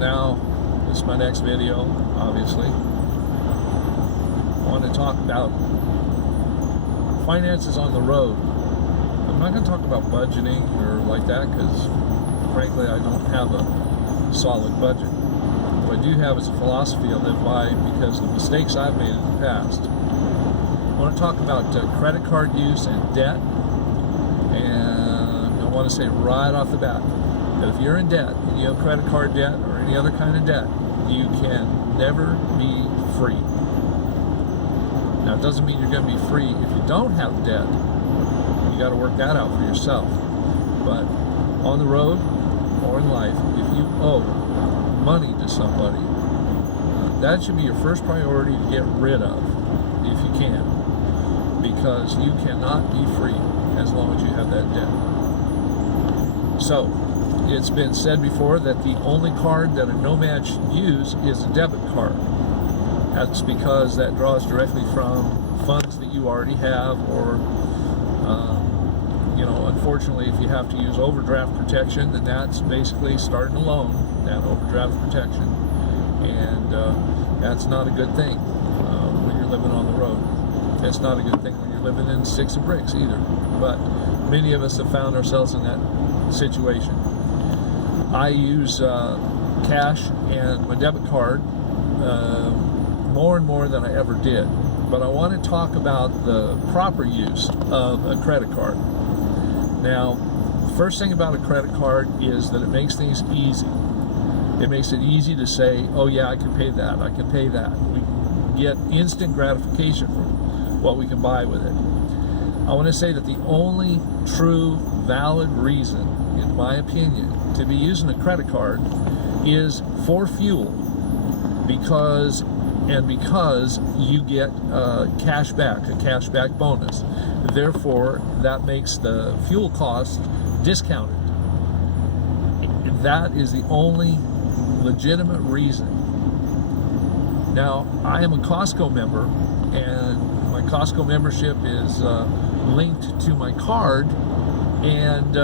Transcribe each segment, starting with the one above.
now this is my next video, obviously. I want to talk about finances on the road. I'm not going to talk about budgeting or like that because, frankly, I don't have a solid budget. What I do have is a philosophy I live by because of the mistakes I've made in the past. I want to talk about credit card use and debt. And I want to say right off the bat that if you're in debt and you have credit card debt or any other kind of debt, you can never be free. Now, it doesn't mean you're going to be free if you don't have debt. You got to work that out for yourself. But on the road or in life, if you owe money to somebody, that should be your first priority to get rid of, if you can, because you cannot be free as long as you have that debt. So, it's been said before that the only card that a Nomad should use is a debit card. That's because that draws directly from funds that you already have, or unfortunately, if you have to use overdraft protection, then that's basically starting a loan, that overdraft protection, and that's not a good thing when you're living on the road. It's not a good thing when you're living in sticks and bricks either, but many of us have found ourselves in that situation. I use cash and my debit card more and more than I ever did, but I want to talk about the proper use of a credit card. Now, the first thing about a credit card is that it makes things easy. It makes it easy to say, oh yeah, I can pay that, I can pay that. We get instant gratification from what we can buy with it. I want to say that the only true valid reason, in my opinion, to be using a credit card is for fuel, because you get cash back, a cash back bonus. Therefore, that makes the fuel cost discounted. That is the only legitimate reason. Now, I am a Costco member, and my Costco membership is linked to my card, and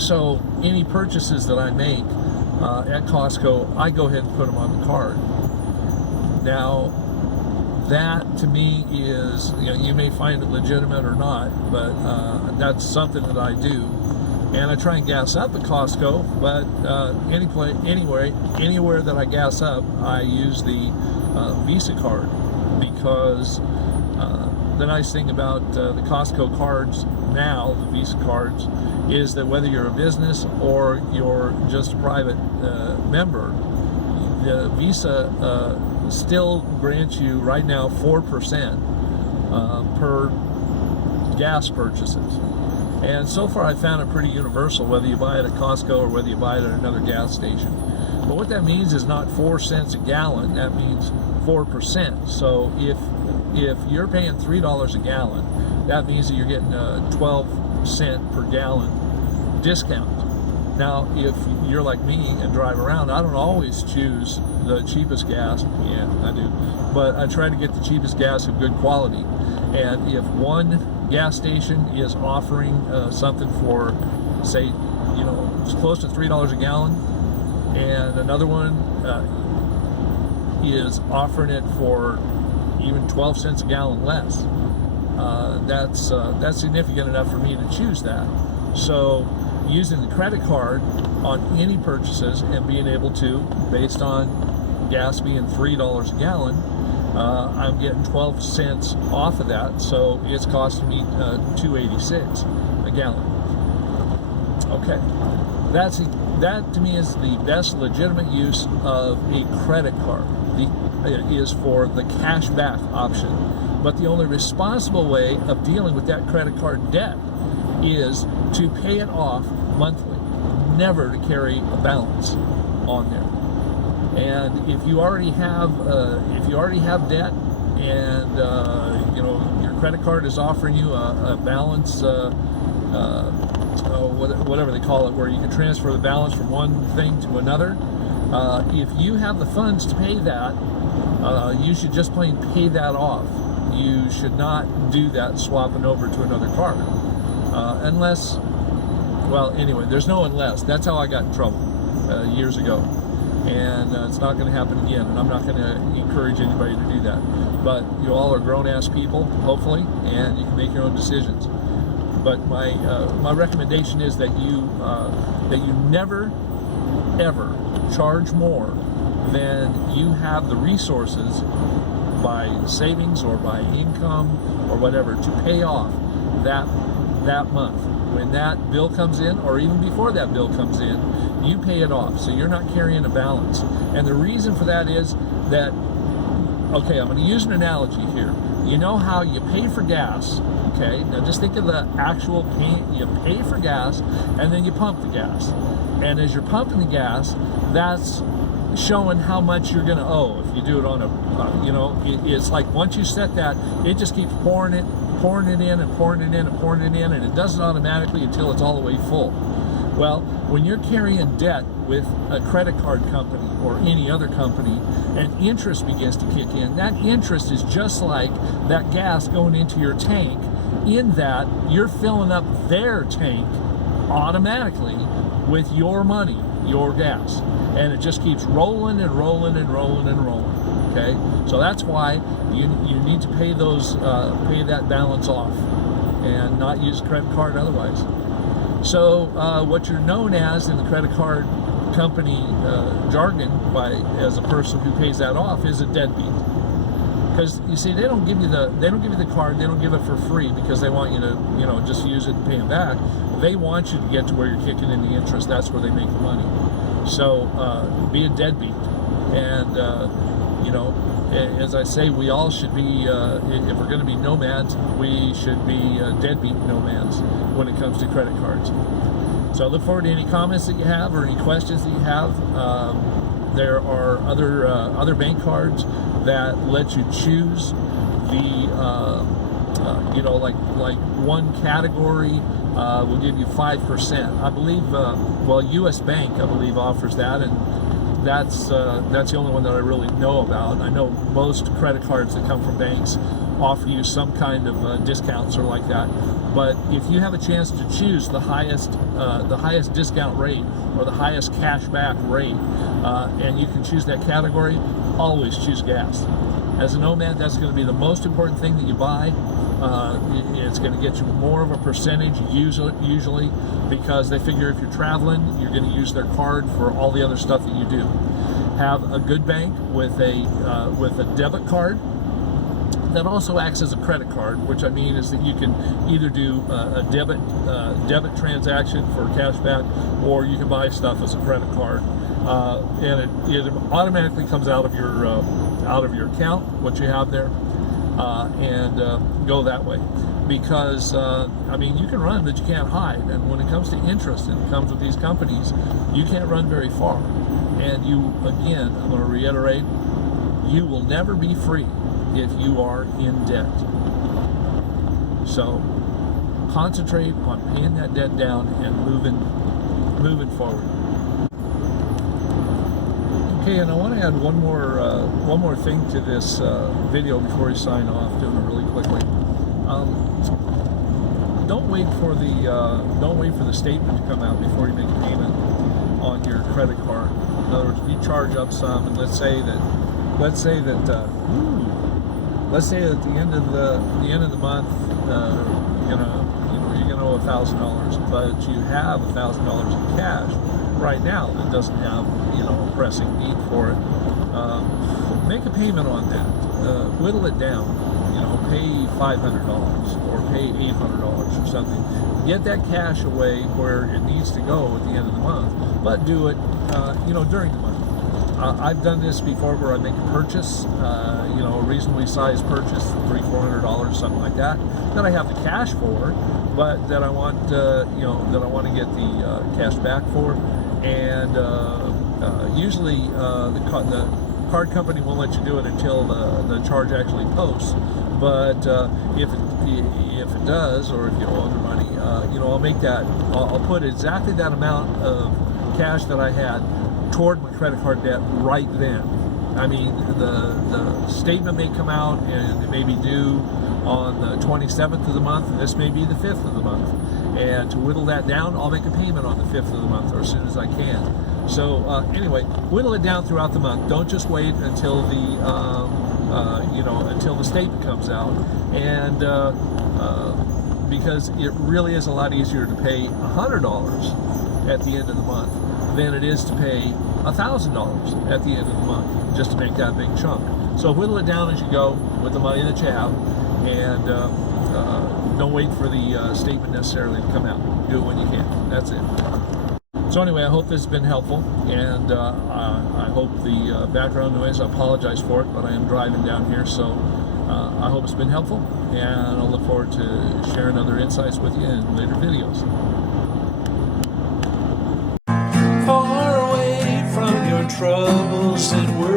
so any purchases that I make at Costco, I go ahead and put them on the card. Now, that to me is, you may find it legitimate or not, but that's something that I do. And I try and gas up at Costco, but anywhere that I gas up, I use the Visa card, because the nice thing about the Costco cards now, the Visa cards, is that whether you're a business or you're just a private member, the Visa still grants you right now 4% per gas purchases. And so far I've found it pretty universal, whether you buy it at Costco or whether you buy it at another gas station. But what that means is not 4 cents a gallon, that means 4%. So if you're paying $3 a gallon, that means that you're getting a 12-cent per gallon discount. Now, if you're like me and drive around, I don't always choose the cheapest gas. Yeah, I do. But I try to get the cheapest gas of good quality. And if one gas station is offering something for, say, it's close to $3 a gallon, and another one is offering it for even 12 cents a gallon less, that's significant enough for me to choose that. So using the credit card on any purchases and being able to, based on gas being $3 a gallon, I'm getting 12 cents off of that, so it's costing me $2.86 a gallon. Okay, that to me is the best legitimate use of a credit card. Is for the cash back option. But the only responsible way of dealing with that credit card debt is to pay it off monthly, never to carry a balance on there. And if you already have debt, and your credit card is offering you a balance, whatever they call it, where you can transfer the balance from one thing to another, if you have the funds to pay that, you should just plain pay that off. You should not do that swapping over to another card, unless, well, anyway, there's no unless. That's how I got in trouble. years ago. And it's not going to happen again, and I'm not going to encourage anybody to do that. But you all are grown-ass people, hopefully, and you can make your own decisions. But my recommendation is that you never ever charge more than you have the resources by savings or by income or whatever to pay off that month. When that bill comes in, or even before that bill comes in, you pay it off, so you're not carrying a balance. And the reason for that is that, okay, I'm going to use an analogy here. You know how you pay for gas, okay? Now just think of the actual pay. You pay for gas, and then you pump the gas. And as you're pumping the gas, that's showing how much you're going to owe. If you do it on a, it's like once you set that, it just keeps pouring it in and pouring it in and pouring it in, and it does it automatically until it's all the way full. Well, when you're carrying debt with a credit card company or any other company, and interest begins to kick in, that interest is just like that gas going into your tank, in that you're filling up their tank automatically with your money, your gas. And it just keeps rolling and rolling and rolling and rolling. Okay? So that's why you need to pay pay that balance off and not use a credit card otherwise. So what you're known as in the credit card company jargon as a person who pays that off is a deadbeat. Because you see, they don't give you the card, they don't give it for free because they want you to just use it and pay it back. They want you to get to where you're kicking in the interest. That's where they make the money. So be a deadbeat, and as I say, we all should be, if we're going to be nomads, we should be deadbeat nomads when it comes to credit cards. So I look forward to any comments that you have or any questions that you have. There are other bank cards that let you choose the, like one category will give you 5%. I believe, U.S. Bank, I believe, offers that, and that's the only one that I really know about. I know most credit cards that come from banks offer you some kind of discounts or like that. But if you have a chance to choose the highest discount rate or the highest cashback rate, and you can choose that category, always choose gas. As a nomad, that's going to be the most important thing that you buy. It's going to get you more of a percentage usually, because they figure if you're traveling, you're going to use their card for all the other stuff that you do. Have a good bank with a debit card that also acts as a credit card, which I mean is that you can either do a debit transaction for cash back, or you can buy stuff as a credit card, and it automatically comes out of your account, what you have there, and go that way. Because you can run, but you can't hide. And when it comes to interest, and it comes with these companies, you can't run very far. And again, I'm going to reiterate, you will never be free if you are in debt. So concentrate on paying that debt down and moving forward. Okay, and I want to add one more thing to this video before we sign off, doing it really quickly. Don't wait for the statement to come out before you make a payment on your credit card. In other words, if you charge up some, and let's say that at the end of the month, you're gonna owe $1,000, but you have $1,000 in cash right now that doesn't have a pressing need for it. Make a payment on that. Whittle it down. Pay $500 or pay $800 or something. Get that cash away where it needs to go at the end of the month, but do it during the month. I've done this before where I make a purchase, a reasonably sized purchase, $300-400, something like that I have the cash for, but that I want to get the cash back for, and usually the card company won't let you do it until the charge actually posts. But if it does, or if you owe the money, I'll put exactly that amount of cash that I had toward my credit card debt right then. I mean, the statement may come out and it may be due on the 27th of the month, and this may be the 5th of the month. And to whittle that down, I'll make a payment on the 5th of the month, or as soon as I can. So anyway, whittle it down throughout the month. Don't just wait until the until the statement comes out, and because it really is a lot easier to pay $100 at the end of the month than it is to pay $1,000 at the end of the month, just to make that big chunk. So whittle it down as you go with the money that you have, and don't wait for the statement necessarily to come out. Do it when you can. That's it. So anyway, I hope this has been helpful, and I hope the background noise, I apologize for it, but I am driving down here, so I hope it's been helpful, and I'll look forward to sharing other insights with you in later videos. Far away from your troubles and worries.